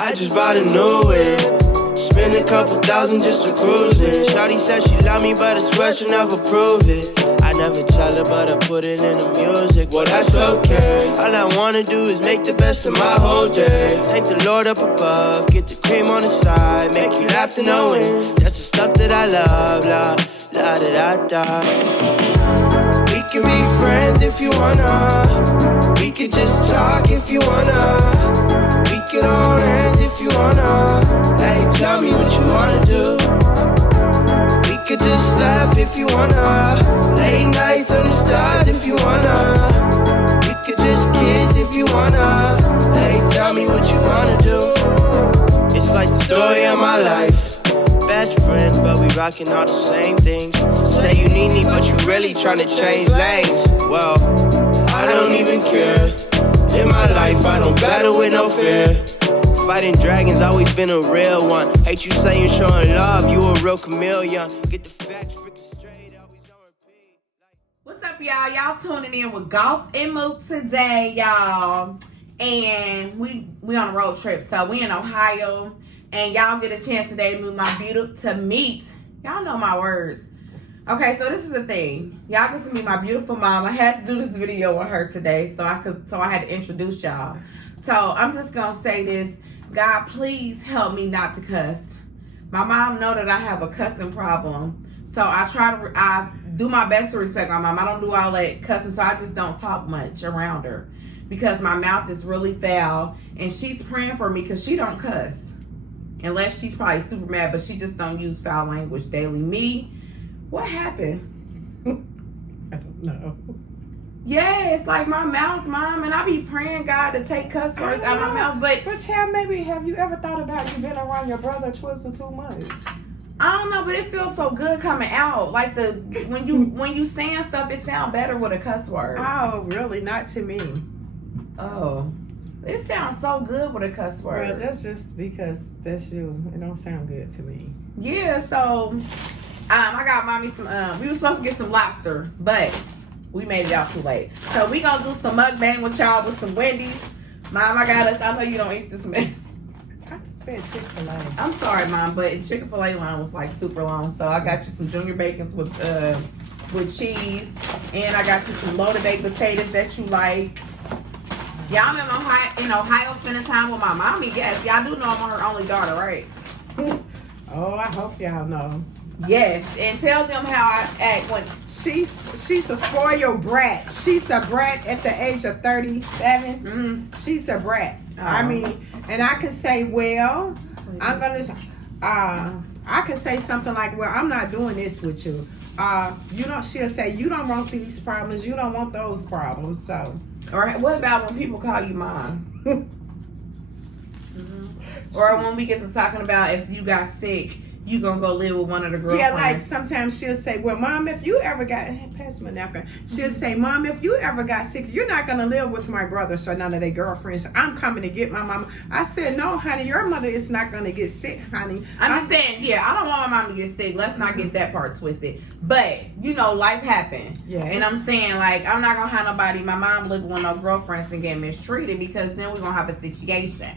I just bought a new whip. Spend a couple thousand just to cruise it. Shawty said she love me, but I swear she'll never prove it. I never tell her, but I put it in the music. Well, that's okay. All I wanna do is make the best of my whole day. Thank the Lord up above, get the cream on the side, make you laugh to know it. That's the stuff that I love, la da da da. We can be friends if you wanna. We could just talk if you wanna. We could hold hands if you wanna. Hey, tell me what you wanna do. We could just laugh if you wanna. Late nights on the stars if you wanna. We could just kiss if you wanna. Hey, tell me what you wanna do. It's like the story of my life. Best friends, but we rockin' all the same things. Say you need me, but you really tryna change lanes. Well, I don't even care. In my life, I don't battle with no fear. Fighting dragons, always been a real one. Hate you saying showing love, you a real chameleon. Get the facts freaking straight, always on repeat. What's up, y'all? Y'all tuning in with Golf and Moot today, y'all. And we on a road trip, so we in Ohio. And y'all get a chance today to meet. Y'all know my words. Okay, so this is the thing. Y'all get to meet my beautiful mom. I had to do this video with her today, so I had to introduce y'all. So I'm just gonna say this. God, please help me not to cuss. My mom know that I have a cussing problem, so I do my best to respect my mom. I don't do all that cussing, so I just don't talk much around her because my mouth is really foul, and she's praying for me because she don't cuss. Unless she's probably super mad, but she just don't use foul language daily. Me, what happened? I don't know. Yeah, it's like my mouth, Mom, and I be praying God to take cuss words out of my mouth, But child, maybe have you ever thought about you being around your brother Twizzle too much? I don't know, but it feels so good coming out. Like when you saying stuff, it sounds better with a cuss word. Oh, really? Not to me. Oh. It sounds so good with a cuss word. Well, that's just because that's you. It don't sound good to me. Yeah, so I got mommy some we were supposed to get some lobster, but we made it out too late. So we gonna do some mukbang with y'all with some Wendy's. Mom, I got us. I know you don't eat this, man. I just said Chick-fil-A. I'm sorry, Mom, but Chick-fil-A line was like super long, so I got you some junior bacons with cheese, and I got you some loaded baked potatoes that you like. Y'all in Ohio spending time with my mommy. Yes, y'all do know I'm her only daughter, right? Oh, I hope y'all know. Yes, and tell them how I act when she's a spoiled brat. She's a brat at the age of 37. Mm-hmm. She's a brat. Oh. I mean, and I can say, well, I can say something like, well, I'm not doing this with you. She'll say, you don't want these problems. You don't want those problems. So. Or what about when people call you mom? Mm-hmm. Or when we get to talking about if you got sick, you gonna go live with one of the girlfriends. Yeah, like sometimes she'll say, well, Mom, if you ever got, pass my napkin. She'll say, Mom, if you ever got sick, you're not gonna live with my brothers or none of their girlfriends. I'm coming to get my mama. I said, no, honey, your mother is not gonna get sick, honey. I'm just saying, yeah, I don't want my mom to get sick. Let's not get that part twisted. But, life happened. Yes. And I'm saying, like, I'm not gonna have nobody, my mom living with no girlfriends and get mistreated because then we're gonna have a situation.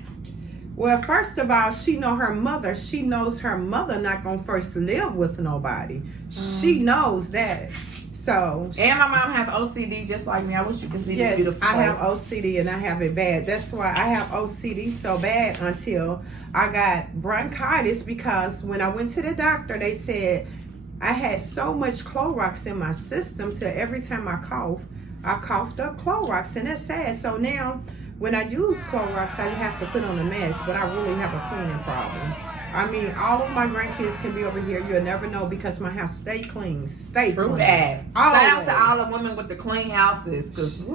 Well, first of all, she know her mother. She knows her mother not gonna first live with nobody. She knows that. So. And my mom have OCD just like me. I wish you could see this beautiful place. I have OCD and I have it bad. That's why I have OCD so bad until I got bronchitis because when I went to the doctor, they said I had so much Clorox in my system till every time I coughed up Clorox, and that's sad. So now. When I use Clorox, I have to put on a mask, but I really have a cleaning problem. I mean, all of my grandkids can be over here. You'll never know because my house stay clean. Stay clean. Bad. Shout out to all the women with the clean houses. Cause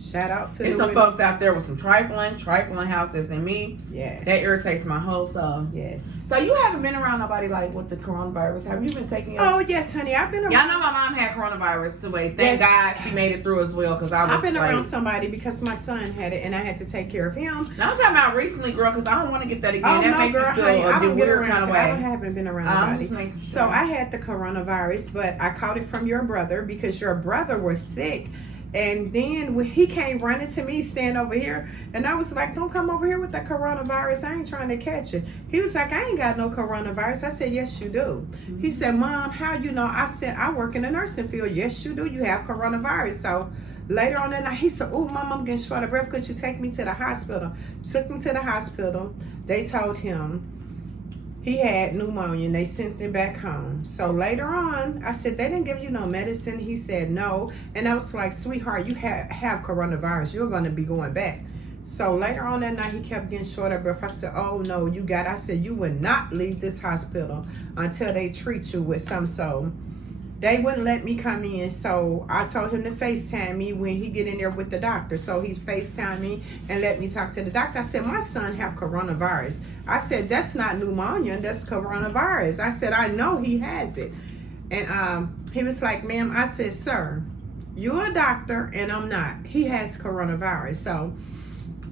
shout out to there's some folks out there with some trifling houses, and me. Yes. That irritates my whole soul. Yes. So you haven't been around nobody like with the coronavirus. Have you been taking your... Oh, yes, honey. I've been around... Y'all know my mom had coronavirus too. Thank God she made it through as well because I've been around somebody because my son had it and I had to take care of him. Now, I'm talking about recently, girl, because I don't want to get that again. Oh, that no, makes girl, me feel honey, I don't get weird around kind of way. I haven't been around nobody. So I had the coronavirus, but I caught it from your brother because your brother was sick. And then when he came running to me, stand over here, and I was like, don't come over here with the coronavirus. I ain't trying to catch it. He was like, I ain't got no coronavirus. I said, yes, you do. He said, Mom, how you know? I said, I work in the nursing field. Yes, you do. You have coronavirus. So later on that night, he said, oh, Mom, I'm getting short of breath. Could you take me to the hospital? Took me to the hospital. They told him he had pneumonia and they sent him back home. So later on, I said, they didn't give you no medicine? He said, no. And I was like, sweetheart, you have coronavirus. You're going to be going back. So later on that night, he kept getting short of breath. I said, oh, no, I said, you would not leave this hospital until they treat you with some. So they wouldn't let me come in. So I told him to FaceTime me when he get in there with the doctor. So he FaceTimed me and let me talk to the doctor. I said, my son have coronavirus. I said, that's not pneumonia, that's coronavirus. I said, I know he has it. And he was like, ma'am, I said, sir, you're a doctor and I'm not. He has coronavirus. So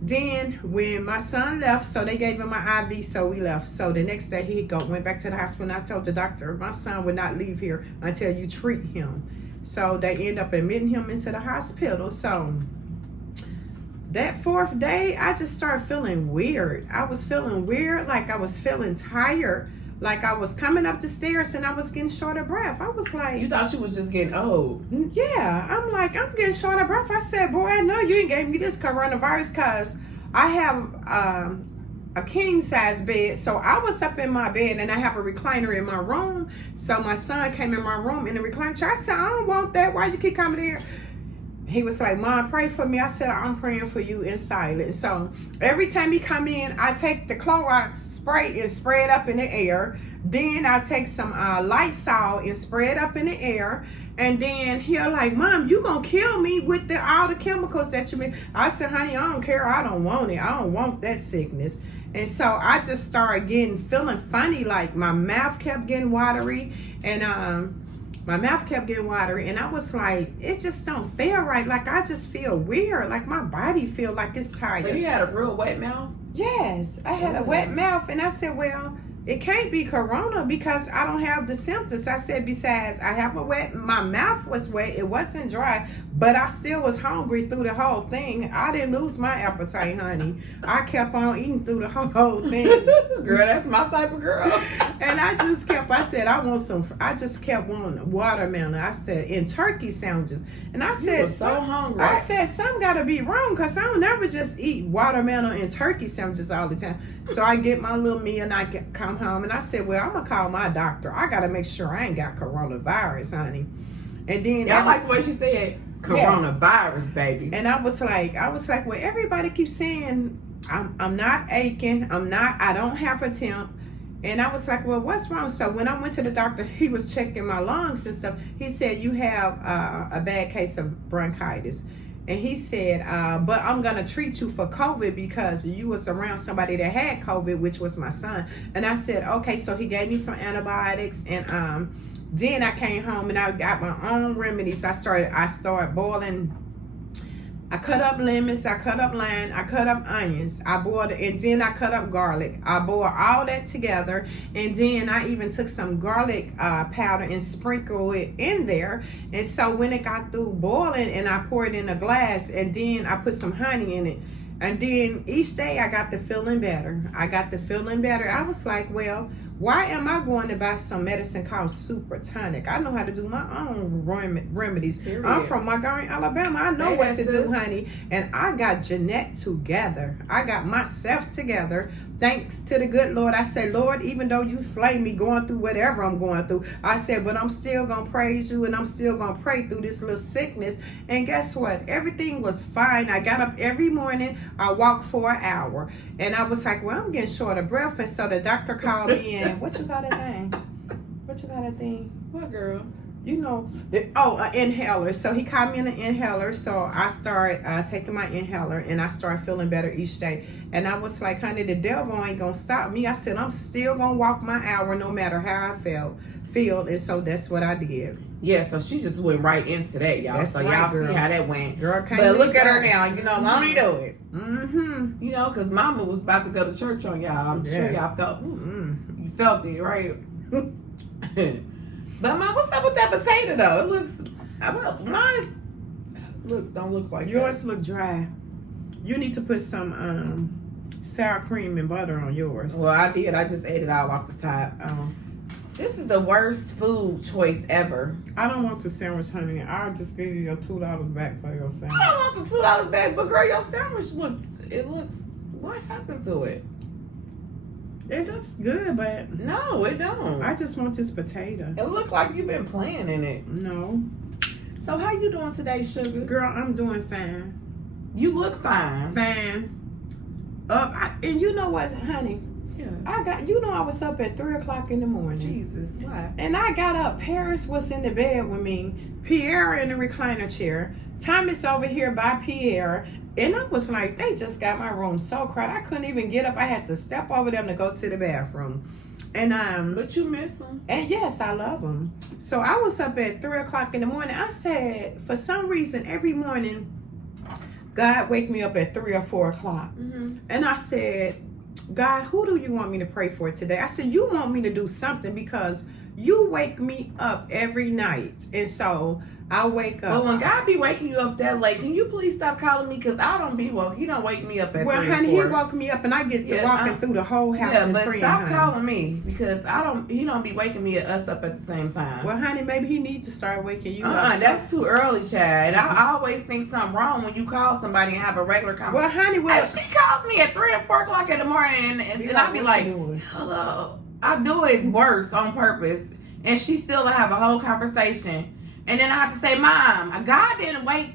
then when my son left, so they gave him my IV, so we left. So the next day he went back to the hospital, and I told the doctor, my son would not leave here until you treat him. So they end up admitting him into the hospital. So that 4th day, I just started feeling weird. I was feeling weird, like I was feeling tired, like I was coming up the stairs and I was getting short of breath. I was like... You thought you was just getting old. Yeah, I'm like, I'm getting short of breath. I said, boy, I know you ain't gave me this coronavirus because I have a king size bed. So I was up in my bed and I have a recliner in my room. So my son came in my room in the recliner chair. I said, I don't want that. Why you keep coming here? He was like, Mom, pray for me. I said, I'm praying for you in silence. So every time he come in, I take the Clorox spray and spray it up in the air. Then I take some Lysol and spray it up in the air. And then he'll like, Mom, you gonna kill me with all the chemicals that you make. I said, honey, I don't care. I don't want it. I don't want that sickness. And so I just started feeling funny. Like my mouth kept getting watery. And my mouth kept getting watery, and I was like, it just don't feel right. Like I just feel weird. Like my body feel like it's tired. So you had a real wet mouth? Yes, I had a wet mouth, and I said, well, it can't be corona because I don't have the symptoms. I said, besides, I have my mouth was wet. It wasn't dry, but I still was hungry through the whole thing. I didn't lose my appetite, honey. I kept on eating through the whole thing. Girl, that's my type of girl. And I just kept wanting watermelon. I said, and turkey sandwiches. And I said, so hungry. I said, something got to be wrong because I don't never just eat watermelon and turkey sandwiches all the time. So I get my little meal and I come home and I said, well, I'm going to call my doctor. I got to make sure I ain't got coronavirus, honey. And then I like the way she said coronavirus, baby. And I was like, well, everybody keeps saying I'm not aching. I don't have a temp. And I was like, well, what's wrong? So when I went to the doctor, he was checking my lungs and stuff. He said, you have a bad case of bronchitis. And he said, but I'm going to treat you for COVID because you was around somebody that had COVID, which was my son. And I said, okay. So he gave me some antibiotics. And then I came home and I got my own remedies. I started boiling. I cut up lemons, I cut up lime, I cut up onions, I boiled it, and then I cut up garlic. I boiled all that together, and then I even took some garlic powder and sprinkled it in there. And so when it got through boiling, and I poured it in a glass, and then I put some honey in it. And then each day I got to feeling better. I was like, well, why am I going to buy some medicine called Super Tonic? I know how to do my own remedies. Period. I'm from Montgomery, Alabama. I know what to do, honey. And I got Jeanette together. I got myself together. Thanks to the good Lord. I said, Lord, even though you slay me going through whatever I'm going through, I said, but I'm still going to praise you and I'm still going to pray through this little sickness. And guess what? Everything was fine. I got up every morning. I walked for an hour. And I was like, well, I'm getting short of breath. And so the doctor called me in. What you got a thing? What, girl? You know, an inhaler. So he called me in an inhaler. So I started taking my inhaler and I started feeling better each day. And I was like, honey, the devil ain't going to stop me. I said, I'm still going to walk my hour no matter how I feel. And so that's what I did. Yeah, so she just went right into that, y'all. That's so right, y'all girl. see how that went. Girl, but look at her now. You know, won't he do it? Mm-hmm. You know, because Mama was about to go to church on y'all. I'm sure y'all felt, you felt it, right? But Mom, what's up with that potato though? It looks, don't look like Yours look dry. You need to put some sour cream and butter on yours. Well, I did. I just ate it all off the top. This is the worst food choice ever. I don't want the sandwich, honey. I'll just give you your $2 back for your sandwich. I don't want the $2 back, but girl, your sandwich looks. What happened to it? It looks good, but No, it don't. I just want this potato. It looked like you've been playing in it. No. So how you doing today, sugar? Girl, I'm doing fine. You look fine. Fine. And you know what, honey? Yeah. I was up at 3 o'clock in the morning. Jesus, why? And I got up. Paris was in the bed with me. Pierre in the recliner chair. Thomas over here by Pierre. And I was like, they just got my room so crowded. I couldn't even get up. I had to step over them to go to the bathroom. And But you miss them. And yes, I love them. So I was up at 3 o'clock in the morning. I said, for some reason, every morning, God wake me up at 3 or 4 o'clock. Mm-hmm. And I said, God, who do you want me to pray for today? I said, you want me to do something because you wake me up every night. And so I wake up. Well, when God be waking you up that late, can you please stop calling me? Because I don't be woke. He don't wake me up at 3 or honey, 4. he woke me up and I get to walking through the whole house. Yeah, and but praying, stop honey. calling me because he don't be waking us up at the same time. Well, honey, maybe he needs to start waking you up. That's too early, Chad. I always think something wrong when you call somebody and have a regular conversation. Well, honey, And she calls me at 3 or 4 o'clock in the morning and I be like, hello. I do it worse on purpose. And she still have a whole conversation. And then I have to say, Mom, God didn't wake.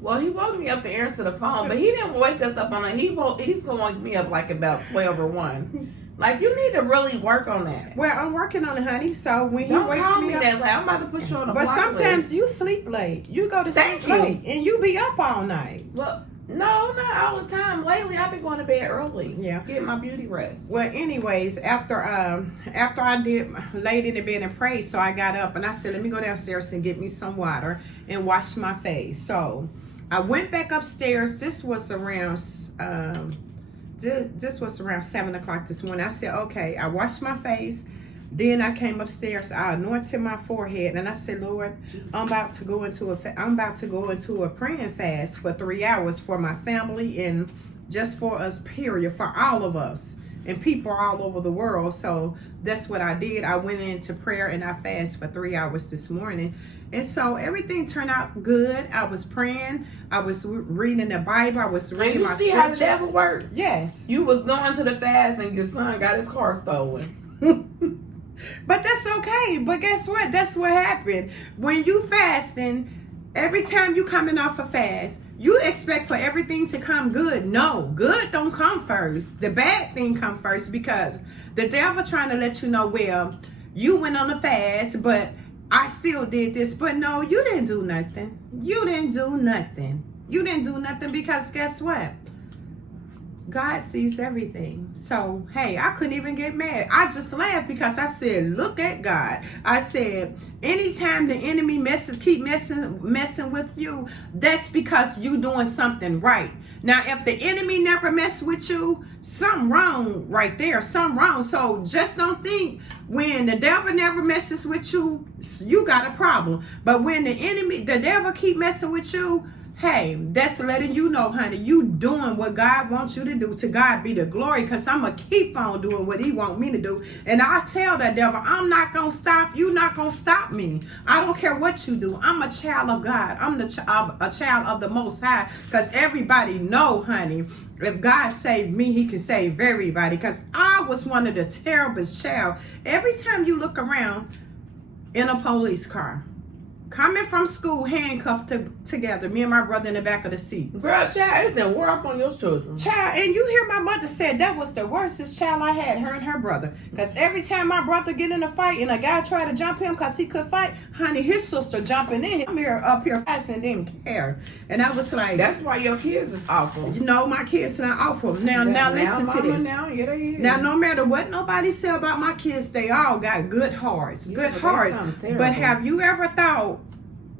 Well, he woke me up to answer the phone, but he didn't wake us up on it. He's going to wake me up like about 12 or 1. Like, you need to really work on that. Well, I'm working on it, honey. So when he Don't wakes call me me up, that late. I'm about to put you on a but block sometimes list. you sleep late. You go to Thank sleep you. late, and you be up all night. Well, no, not all the time. Lately, I've been going to bed early. Yeah. Get my beauty rest. Well, anyways, after I did laid in the bed and prayed, so I got up and I said, let me go downstairs and get me some water and wash my face. So I went back upstairs. This was around 7 o'clock this morning. I said, okay. I washed my face. Then I came upstairs. I anointed my forehead, and I said, Lord, I'm about to go into a praying fast for 3 hours for my family and just for us, period, for all of us and people all over the world. So that's what I did. I went into prayer and I fasted for 3 hours this morning. And so everything turned out good. I was praying. I was reading the Bible. I was reading my scriptures. You see how the devil worked? Yes. You was going to the fast and your son got his car stolen. But that's okay. But guess what? That's what happened. When you fasting, every time you coming off a fast, you expect for everything to come good. No, good don't come first. The bad thing come first because the devil trying to let you know, well, you went on a fast, but I still did this. But no, you didn't do nothing. You didn't do nothing. You didn't do nothing because guess what? God sees everything. So, hey, I couldn't even get mad. I just laughed because I said, look at God. I said, anytime the enemy keep messing with you, that's because you doing something right. Now, if the enemy never mess with you, something wrong right there. Something wrong. So just don't think when the devil never messes with you, you got a problem. But when the devil keep messing with you, hey, that's letting you know, honey, you doing what God wants you to do. To God be the glory, because I'm going to keep on doing what he want me to do. And I tell that devil, I'm not going to stop. You not going to stop me. I don't care what you do. I'm a child of God. I'm a child of the Most High, because everybody know, honey, if God saved me, he can save everybody, because I was one of the terriblest child. Every time you look around in a police car, coming from school, handcuffed together, me and my brother in the back of the seat. Girl, child, it's done wore off on your children. Child, and you hear my mother said that was the worstest child I had, her and her brother. Because every time my brother get in a fight and a guy try to jump him because he could fight, honey, his sister jumping in. I'm up here fast and didn't care. And I was like, that's why your kids is awful. You know, my kids not awful. Now listen to this. Now, no matter what nobody say about my kids, they all got good hearts. Good hearts. But have you ever thought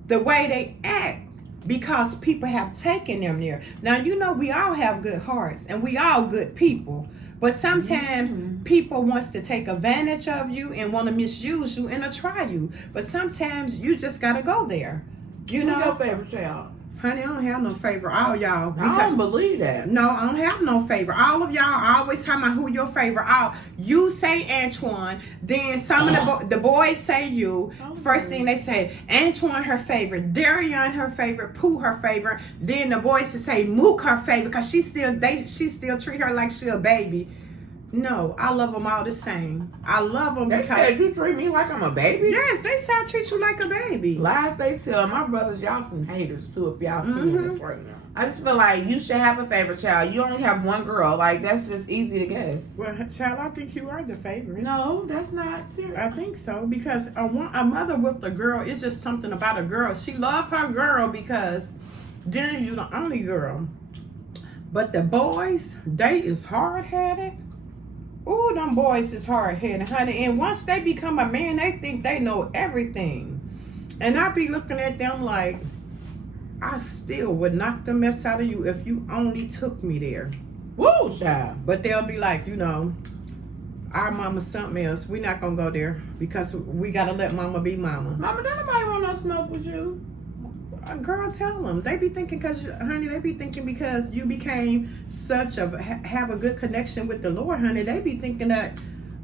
the way they act because people have taken them there? Now, you know, we all have good hearts and we all good people. But sometimes people wants to take advantage of you and want to misuse you and to try you. But sometimes you just got to go there. You know? Who's your favorite child? Honey, I don't have no favorite. All y'all. I don't believe that. No, I don't have no favorite. All of y'all always talking about who your favorite. All you say Antoine, then some of the boys say you. First thing they say, Antoine her favorite, Darian her favorite, Pooh her favorite. Then the boys to say Mook her favorite because she still treat her like she a baby. No, I love them all the same. I love them They because said you treat me like I'm a baby. yes, they say I treat you like a baby. Lies they tell. My brothers, y'all some haters too. If y'all seeing this right now, I just feel like you should have a favorite child. You only have one girl. Like that's just easy to guess. Well, child, I think you are the favorite. No, that's not serious. I think so because a mother with a girl, it's just something about a girl. She loves her girl because then you the only girl. But the boys, they is hard-headed. Oh, them boys is hard-headed, honey. And once they become a man, they think they know everything. And I be looking at them like, I still would knock the mess out of you if you only took me there. Woo, child. But they'll be like, you know, our mama's something else. We're not going to go there because we got to let mama be mama. Mama, don't nobody want no smoke with you. Girl, tell them. They be thinking because you became have a good connection with the Lord, honey. They be thinking that,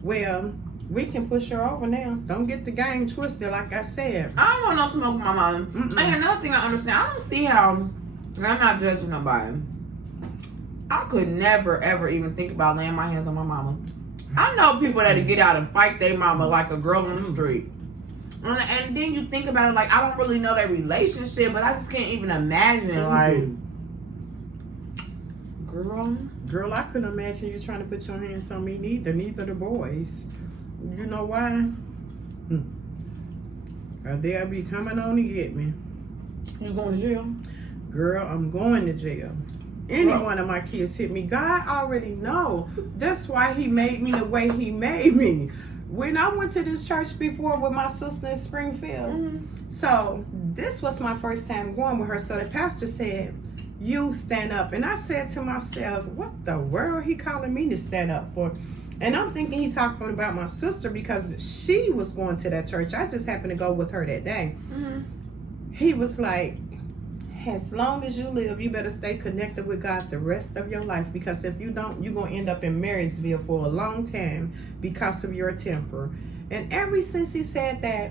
well, we can push her over now. Don't get the game twisted, like I said. I don't want no smoke with my mom. And another thing I understand, I don't see how, and I'm not judging nobody. I could never, ever even think about laying my hands on my mama. I know people that get out and fight their mama like a girl on the street. And then you think about it, like, I don't really know their relationship, but I just can't even imagine, like, Girl, I couldn't imagine you trying to put your hands on me neither the boys. You know why? They'll be coming on to get me. You going to jail? Girl, I'm going to jail. Any one of my kids hit me. God already know. That's why he made me the way he made me. When I went to this church before with my sister in Springfield, so this was my first time going with her. So the pastor said, you stand up. And I said to myself, what the world he calling me to stand up for? And I'm thinking he talking about my sister because she was going to that church. I just happened to go with her that day. He was like, as long as you live, you better stay connected with God the rest of your life, because if you don't, you're going to end up in Marysville for a long time because of your temper. And ever since he said that,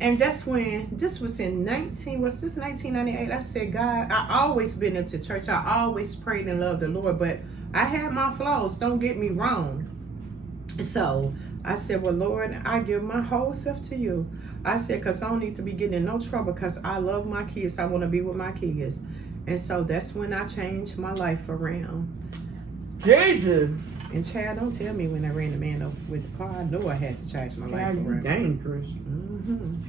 and that's when, this was in 1998, I said, God, I always been into church. I always prayed and loved the Lord, but I had my flaws, don't get me wrong. So I said, well, Lord, I give my whole self to you. I said, because I don't need to be getting in no trouble because I love my kids. I want to be with my kids. And so that's when I changed my life around. Jesus. And Chad, don't tell me when I ran the man over with the car. I knew I had to change my life around. Dangerous.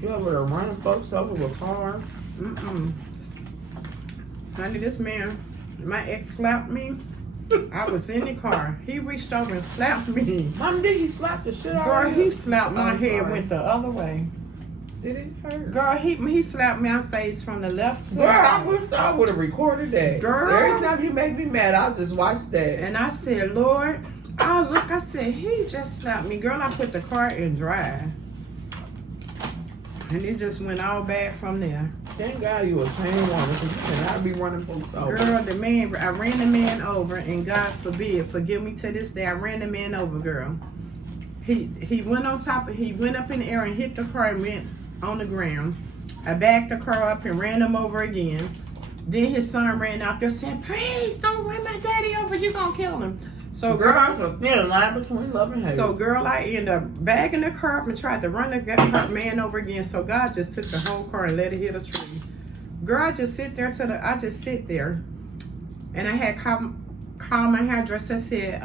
You over there running folks over with cars. Honey, this man, my ex slapped me. I was in the car. He reached over and slapped me. Mom, did he slap the shit out of you? Girl, he slapped my head, went the other way. Did it hurt? Girl, he slapped my face from the left. Girl, I wish I would have recorded that. Girl. Every time you make me mad, I'll just watch that. And I said, Lord, I said, he just slapped me. Girl, I put the car in drive. And it just went all bad from there. Thank God you a chain woman, because you cannot be running folks over. Girl, I ran the man over, and God forbid, forgive me to this day, I ran the man over, girl. He went on top of, he went up in the air and hit the car and went on the ground. I backed the car up and ran him over again. Then his son ran out there saying, please don't run my daddy over, you gonna kill him. So girl, that's a thin line between love and hate. So girl, I ended up bagging the car up and tried to run the man over again. So God just took the whole car and let it hit a tree. Girl, I just sit there and I had called my hairdresser. I said,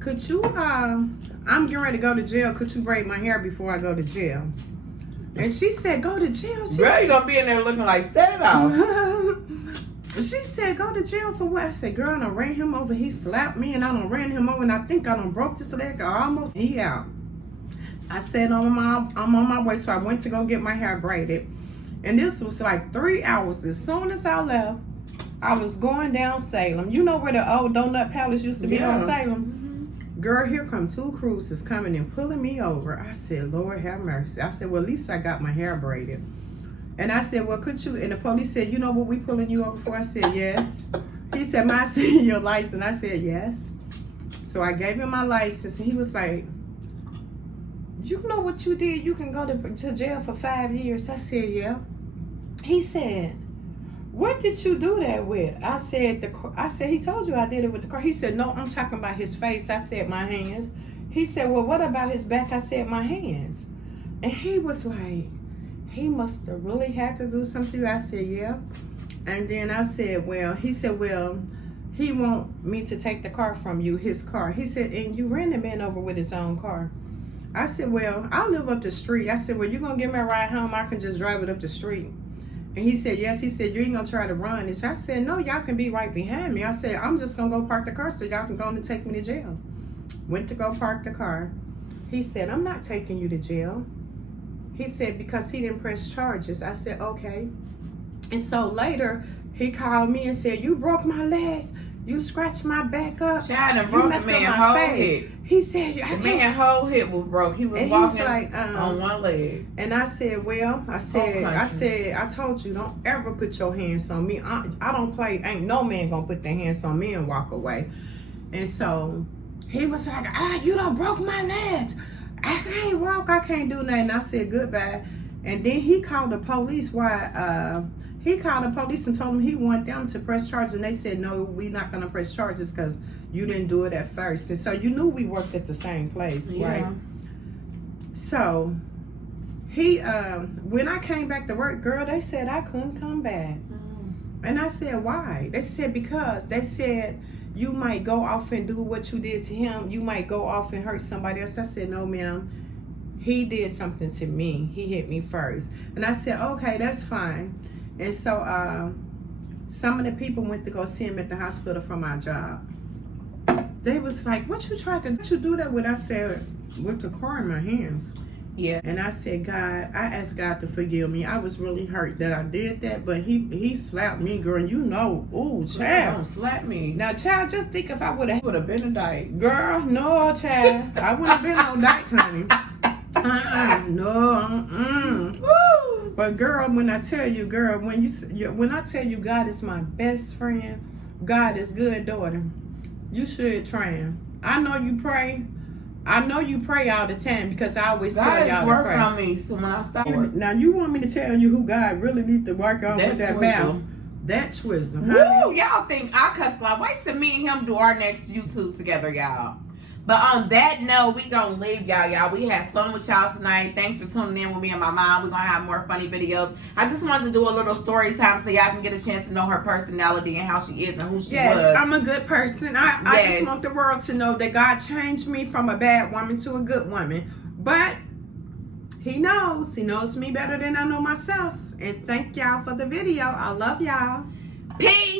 could you, I'm getting ready to go to jail. Could you braid my hair before I go to jail? And she said, go to jail. Girl, you gonna be in there looking like standoff. She said, go to jail for what? I said, girl, I done ran him over. He slapped me and I done ran him over and I think I done broke this leg or almost. He out. I said, I'm on my way. So I went to go get my hair braided. And this was like 3 hours. As soon as I left, I was going down Salem. You know where the old Donut Palace used to be on Salem? Girl, here come 2 cruisers coming and pulling me over. I said, Lord have mercy. I said, well, at least I got my hair braided. And I said, well, could you? And the police said, you know what we pulling you over for? I said, yes. He said, my your license. I said, yes. So I gave him my license, and he was like, you know what you did? You can go to jail for 5 years. I said, yeah. He said, what did you do that with? I said, he told you I did it with the car. He said, no, I'm talking about his face. I said, my hands. He said, well, what about his back? I said, my hands. And he was like, he must have really had to do something. I said, yeah. And then I said, well, he said, well, he want me to take the car from you, his car. He said, and you ran the man over with his own car. I said, well, I live up the street. I said, well, you going to give me a ride home? I can just drive it up the street. And he said, yes. He said, you ain't going to try to run this. I said, no, y'all can be right behind me. I said, I'm just going to go park the car so y'all can go and take me to jail. Went to go park the car. He said, I'm not taking you to jail. He said, because he didn't press charges. I said, okay. And so later, he called me and said, you broke my legs. You scratched my back up. Child, broke the man's whole hip. He said, the man's whole hip was broke. He was walking on one leg. And I said, well, I told you, don't ever put your hands on me. I don't play. Ain't no man gonna put their hands on me and walk away. And so he was like, you done broke my legs. I can't walk. I can't do nothing. I said goodbye. And then he called the police. He called the police and told them he wanted them to press charges. And they said, no, we're not going to press charges because you didn't do it at first. And so you knew we worked at the same place, right? So he, when I came back to work, girl, they said I couldn't come back. And I said, why? They said, because they said, you might go off and do what you did to him. You might go off and hurt somebody else. I said, no, ma'am. He did something to me. He hit me first. And I said, okay, that's fine. And so some of the people went to go see him at the hospital from our job. They was like, what you do that with? I said, with the car in my hands. Yeah. And I said, God, I asked God to forgive me. I was really hurt that I did that, but he slapped me, girl. And you know, ooh, child. Don't slap me. Now, child, just think if I would have been a dyke. Girl, no, child. I wouldn't have been no dyke, honey. No. Woo. But girl, when I tell you, girl, when I tell you God is my best friend, God is good, daughter. You should try him. I know you pray all the time because I always tell y'all to pray. God is working on me, so when I start. Now you want me to tell you who God really needs to work on with that mouth? That twism. Woo! Y'all think I cuss like? Wait till me and him do our next YouTube together, y'all. But on that note, we gonna leave y'all. We had fun with y'all tonight. Thanks for tuning in with me and my mom. We're gonna have more funny videos. I just wanted to do a little story time so y'all can get a chance to know her personality and how she is and who she was. Yes, I'm a good person. I just want the world to know that God changed me from a bad woman to a good woman. But He knows me better than I know myself. And thank y'all for the video. I love y'all. Peace.